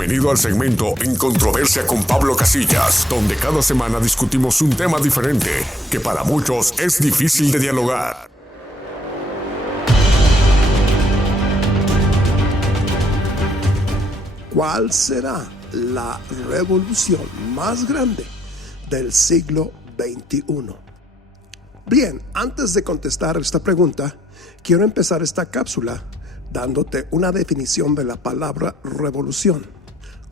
Bienvenido al segmento En Controversia con Pablo Casillas, donde cada semana discutimos un tema diferente que para muchos es difícil de dialogar. ¿Cuál será la revolución más grande del siglo XXI? Bien, antes de contestar esta pregunta, quiero empezar esta cápsula dándote una definición de la palabra revolución.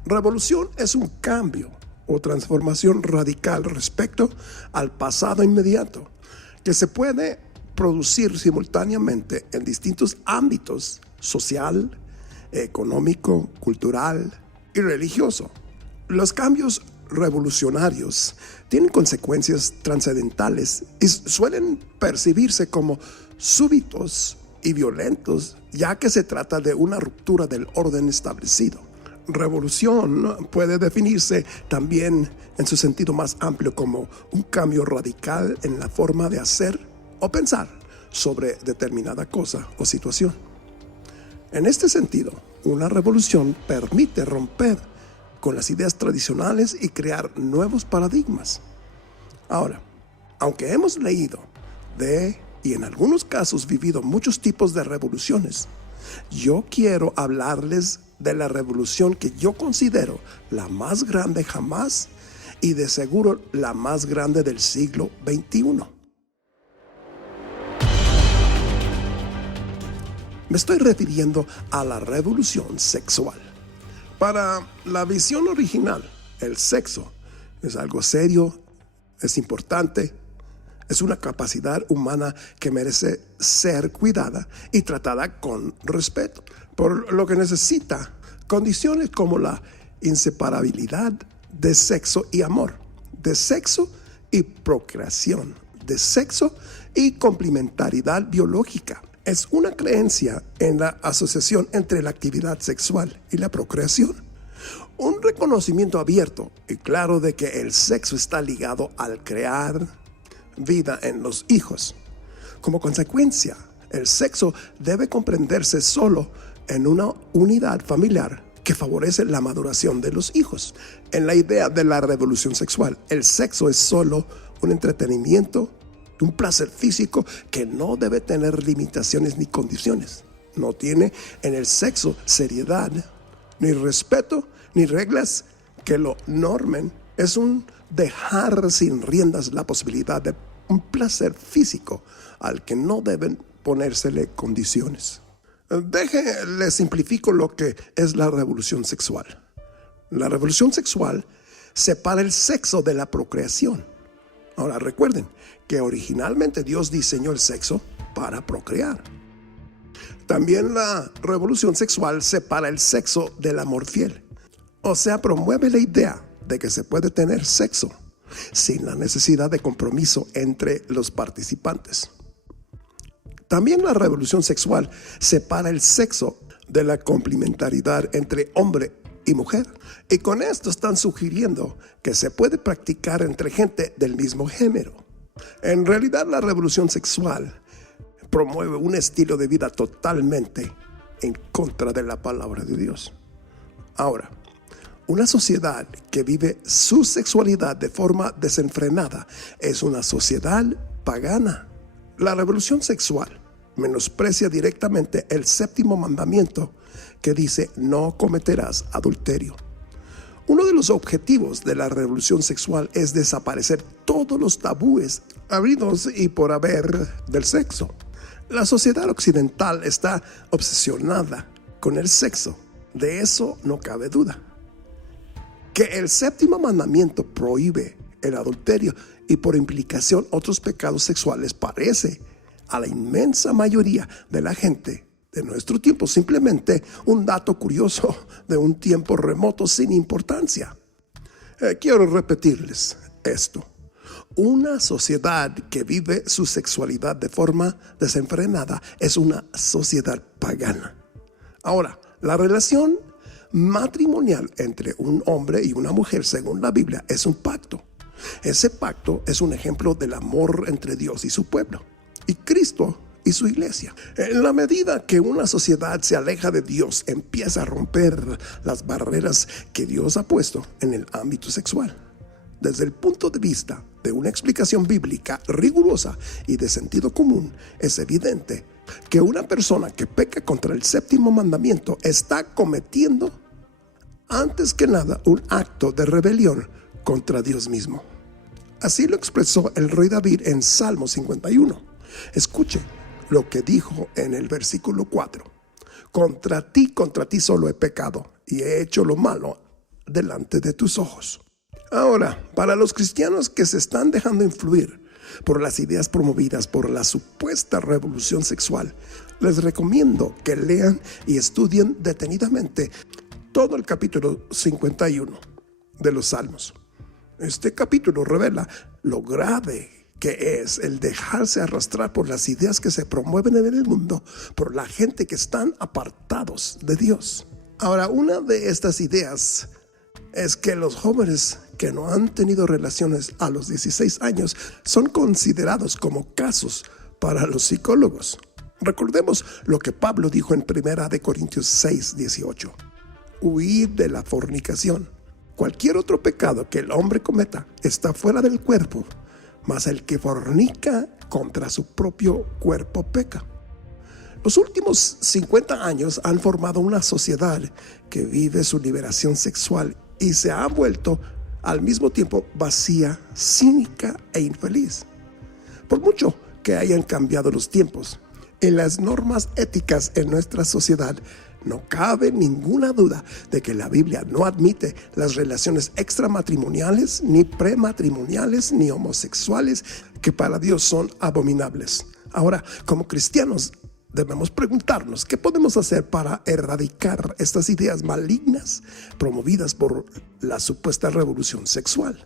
Revolución es un cambio o transformación radical respecto al pasado inmediato, que se puede producir simultáneamente en distintos ámbitos: social, económico, cultural y religioso. Los cambios revolucionarios tienen consecuencias trascendentales y suelen percibirse como súbitos y violentos, ya que se trata de una ruptura del orden establecido. Revolución puede definirse también en su sentido más amplio como un cambio radical en la forma de hacer o pensar sobre determinada cosa o situación. En este sentido, una revolución permite romper con las ideas tradicionales y crear nuevos paradigmas. Ahora, aunque hemos leído y en algunos casos vivido muchos tipos de revoluciones, yo quiero hablarles de la revolución que yo considero la más grande jamás y de seguro la más grande del siglo XXI. Me estoy refiriendo a la revolución sexual. Para la visión original, el sexo es algo serio, es importante, es una capacidad humana que merece ser cuidada y tratada con respeto, por lo que necesita condiciones como la inseparabilidad de sexo y amor, de sexo y procreación, de sexo y complementariedad biológica. Es una creencia en la asociación entre la actividad sexual y la procreación. Un reconocimiento abierto y claro de que el sexo está ligado al crear vida en los hijos. Como consecuencia, el sexo debe comprenderse solo en una unidad familiar que favorece la maduración de los hijos. En la idea de la revolución sexual, el sexo es solo un entretenimiento, un placer físico que no debe tener limitaciones ni condiciones. No tiene en el sexo seriedad, ni respeto, ni reglas que lo normen. Es un dejar sin riendas la posibilidad de un placer físico al que no deben ponérsele condiciones. Les simplifico lo que es la revolución sexual. La revolución sexual separa el sexo de la procreación. Ahora recuerden que originalmente Dios diseñó el sexo para procrear. También la revolución sexual separa el sexo del amor fiel. O sea, promueve la idea de que se puede tener sexo sin la necesidad de compromiso entre los participantes. También la revolución sexual separa el sexo de la complementariedad entre hombre y mujer. Y con esto están sugiriendo que se puede practicar entre gente del mismo género. En realidad, la revolución sexual promueve un estilo de vida totalmente en contra de la palabra de Dios. Ahora, una sociedad que vive su sexualidad de forma desenfrenada es una sociedad pagana. La revolución sexual menosprecia directamente el séptimo mandamiento que dice: no cometerás adulterio. Uno de los objetivos de la revolución sexual es desaparecer todos los tabúes habidos y por haber del sexo. La sociedad occidental está obsesionada con el sexo. De eso no cabe duda. Que el séptimo mandamiento prohíbe el adulterio y por implicación otros pecados sexuales parece a la inmensa mayoría de la gente de nuestro tiempo simplemente un dato curioso de un tiempo remoto sin importancia. Quiero repetirles esto. Una sociedad que vive su sexualidad de forma desenfrenada es una sociedad pagana. Ahora, la relación matrimonial entre un hombre y una mujer, según la Biblia, es un pacto. Ese pacto es un ejemplo del amor entre Dios y su pueblo. Y Cristo y su iglesia. En la medida que una sociedad se aleja de Dios, empieza a romper las barreras que Dios ha puesto en el ámbito sexual. Desde el punto de vista de una explicación bíblica rigurosa y de sentido común, es evidente que una persona que peca contra el séptimo mandamiento está cometiendo, antes que nada, un acto de rebelión contra Dios mismo. Así lo expresó el rey David en Salmo 51. Escuche lo que dijo en el versículo 4. Contra ti solo he pecado y he hecho lo malo delante de tus ojos. Ahora, para los cristianos que se están dejando influir por las ideas promovidas por la supuesta revolución sexual, les recomiendo que lean y estudien detenidamente todo el capítulo 51 de los Salmos. Este capítulo revela lo grave que es el dejarse arrastrar por las ideas que se promueven en el mundo por la gente que están apartados de Dios. Ahora, una de estas ideas es que los jóvenes que no han tenido relaciones a los 16 años son considerados como casos para los psicólogos. Recordemos lo que Pablo dijo en 1 Corintios 6:18. Huid de la fornicación. Cualquier otro pecado que el hombre cometa está fuera del cuerpo, mas el que fornica contra su propio cuerpo peca. Los últimos 50 años han formado una sociedad que vive su liberación sexual y se ha vuelto al mismo tiempo vacía, cínica e infeliz. Por mucho que hayan cambiado los tiempos y las normas éticas en nuestra sociedad, no cabe ninguna duda de que la Biblia no admite las relaciones extramatrimoniales, ni prematrimoniales, ni homosexuales, que para Dios son abominables. Ahora, como cristianos, debemos preguntarnos qué podemos hacer para erradicar estas ideas malignas promovidas por la supuesta revolución sexual.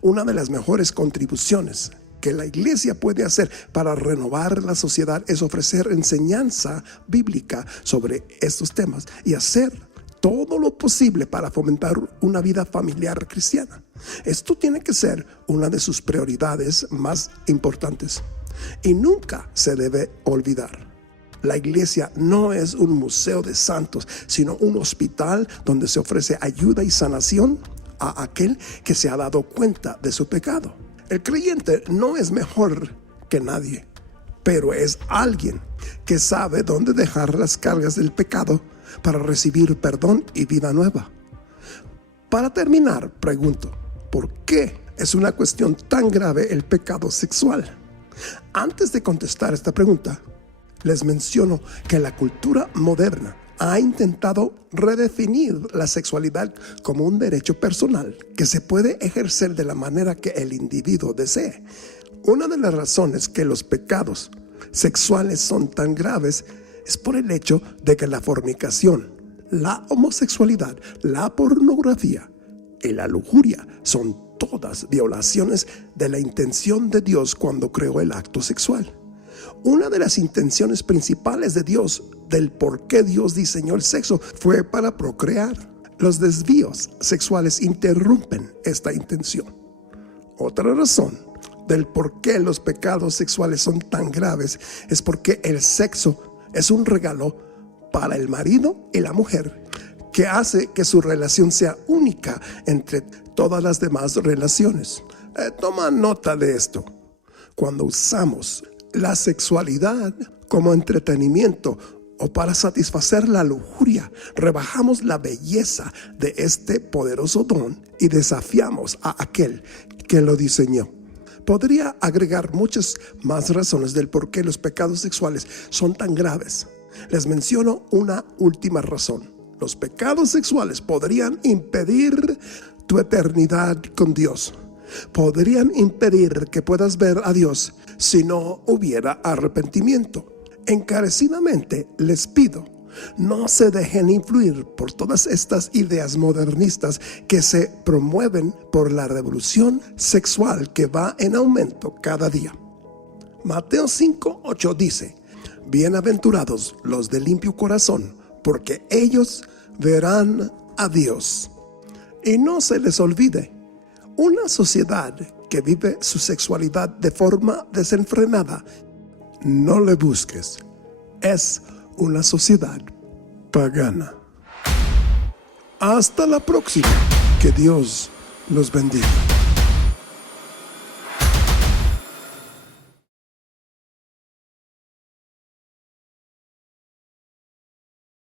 Una de las mejores contribuciones que la iglesia puede hacer para renovar la sociedad es ofrecer enseñanza bíblica sobre estos temas y hacer todo lo posible para fomentar una vida familiar cristiana. Esto tiene que ser una de sus prioridades más importantes y nunca se debe olvidar. La iglesia no es un museo de santos, sino un hospital donde se ofrece ayuda y sanación a aquel que se ha dado cuenta de su pecado. El creyente no es mejor que nadie, pero es alguien que sabe dónde dejar las cargas del pecado para recibir perdón y vida nueva. Para terminar, pregunto, ¿por qué es una cuestión tan grave el pecado sexual? Antes de contestar esta pregunta, les menciono que la cultura moderna ha intentado redefinir la sexualidad como un derecho personal que se puede ejercer de la manera que el individuo desee. Una de las razones que los pecados sexuales son tan graves es por el hecho de que la fornicación, la homosexualidad, la pornografía y la lujuria son todas violaciones de la intención de Dios cuando creó el acto sexual. Una de las intenciones principales de Dios, del por qué Dios diseñó el sexo, fue para procrear. Los desvíos sexuales interrumpen esta intención. Otra razón del por qué los pecados sexuales son tan graves es porque el sexo es un regalo para el marido y la mujer que hace que su relación sea única entre todas las demás relaciones. Toma nota de esto. Cuando usamos la sexualidad como entretenimiento o para satisfacer la lujuria, rebajamos la belleza de este poderoso don y desafiamos a aquel que lo diseñó. Podría agregar muchas más razones del por qué los pecados sexuales son tan graves. Les menciono una última razón. Los pecados sexuales podrían impedir tu eternidad con Dios. Podrían impedir que puedas ver a Dios si no hubiera arrepentimiento. Encarecidamente les pido, no se dejen influir por todas estas ideas modernistas que se promueven por la revolución sexual que va en aumento cada día. Mateo 5:8 dice: bienaventurados los de limpio corazón, porque ellos verán a Dios. Y no se les olvide, una sociedad que vive su sexualidad de forma desenfrenada no le busques. Es una sociedad pagana. Hasta la próxima. Que Dios los bendiga.